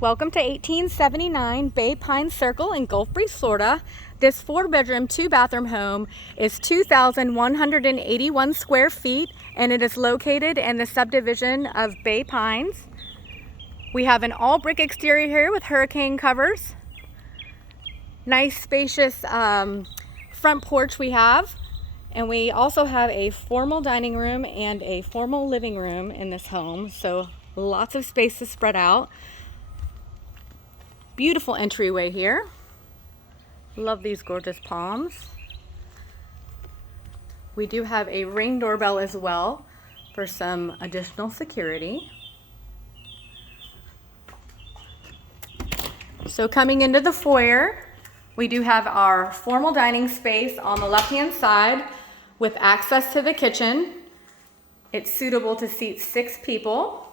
Welcome to 1879 Bay Pine Circle in Gulf Breeze, Florida. This 4-bedroom, 2-bathroom home is 2,181 square feet, and it is located in the subdivision of Bay Pines. We have an all brick exterior here with hurricane covers. Nice spacious front porch we have. And we also have a formal dining room and a formal living room in this home. So lots of space to spread out. Beautiful entryway here. Love these gorgeous palms. We do have a ring doorbell as well for some additional security. So coming into the foyer, we do have our formal dining space on the left-hand side with access to the kitchen. It's suitable to seat 6 people.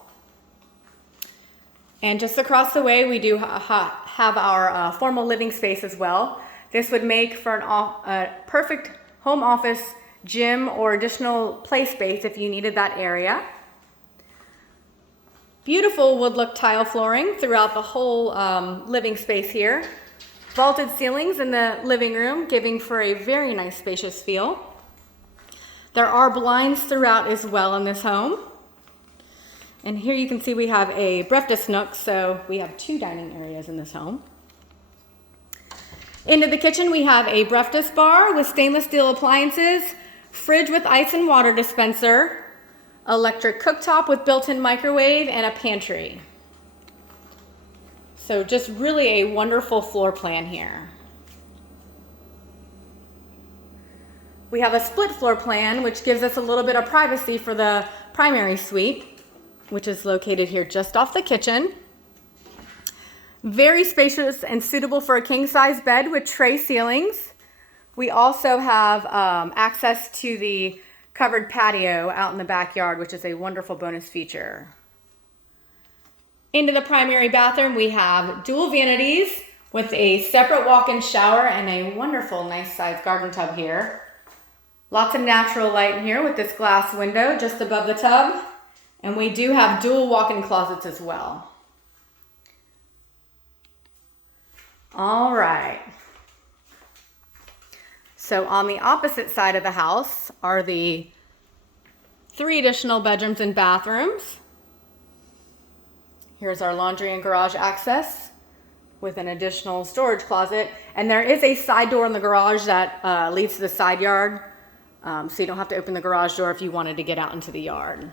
And just across the way, we do have our formal living space as well. This would make for a perfect home office, gym, or additional play space if you needed that area. Beautiful wood look tile flooring throughout the whole living space here. Vaulted ceilings in the living room, giving for a very nice spacious feel. There are blinds throughout as well in this home. And here you can see we have a breakfast nook, so we have 2 dining areas in this home. Into the kitchen, we have a breakfast bar with stainless steel appliances, fridge with ice and water dispenser, electric cooktop with built-in microwave, and a pantry. So just really a wonderful floor plan here. We have a split floor plan, which gives us a little bit of privacy for the primary suite, which is located here just off the kitchen. Very spacious and suitable for a king-size bed with tray ceilings. We also have access to the covered patio out in the backyard, which is a wonderful bonus feature. Into the primary bathroom, we have dual vanities with a separate walk-in shower and a wonderful nice-sized garden tub here. Lots of natural light in here with this glass window just above the tub. And we do have dual walk-in closets as well. All right. So on the opposite side of the house are the 3 additional bedrooms and bathrooms. Here's our laundry and garage access with an additional storage closet. And there is a side door in the garage that leads to the side yard. So you don't have to open the garage door if you wanted to get out into the yard.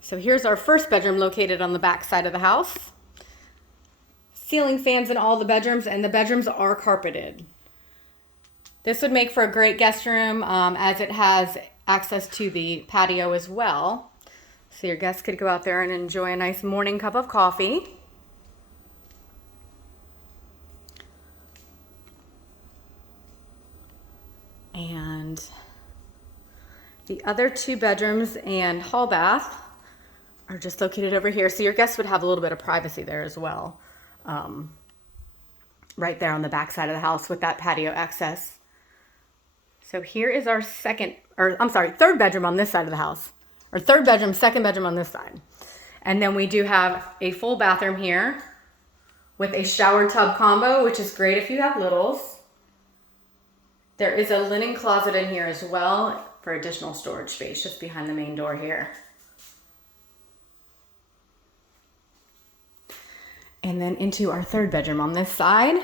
So here's our first bedroom located on the back side of the house. Ceiling fans in all the bedrooms, and the bedrooms are carpeted. This would make for a great guest room as it has access to the patio as well. So your guests could go out there and enjoy a nice morning cup of coffee. And the other 2 bedrooms and hall bath are just located over here. So your guests would have a little bit of privacy there as well. Right there on the back side of the house with that patio access. So here is our third bedroom on this side of the house. Or third bedroom, second bedroom on this side. And then we do have a full bathroom here with a shower tub combo, which is great if you have littles. There is a linen closet in here as well for additional storage space just behind the main door here. And then into our third bedroom on this side.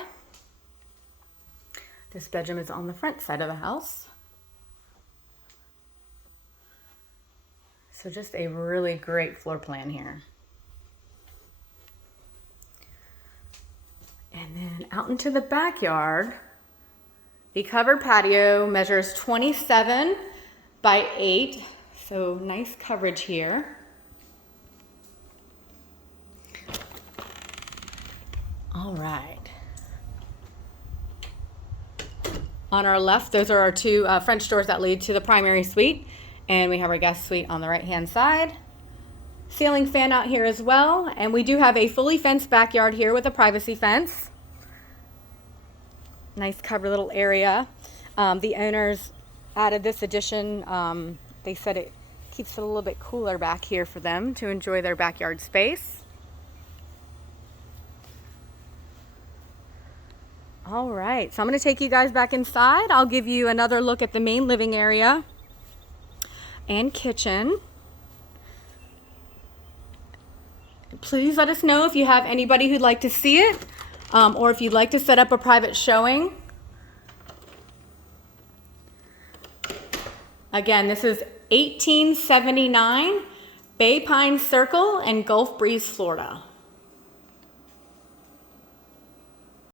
This bedroom is on the front side of the house. So just a really great floor plan here. And then out into the backyard, the covered patio measures 27 by 8. So nice coverage here. All right. On our left, those are our 2 French doors that lead to the primary suite. And we have our guest suite on the right-hand side. Ceiling fan out here as well. And we do have a fully fenced backyard here with a privacy fence. Nice covered little area. The owners added this addition. They said it Keeps it a little bit cooler back here for them to enjoy their backyard space. All right, so I'm going to take you guys back inside. I'll give you another look at the main living area and kitchen. Please let us know if you have anybody who'd like to see it, or if you'd like to set up a private showing. Again, this is 1879 Bay Pine Circle in Gulf Breeze, Florida.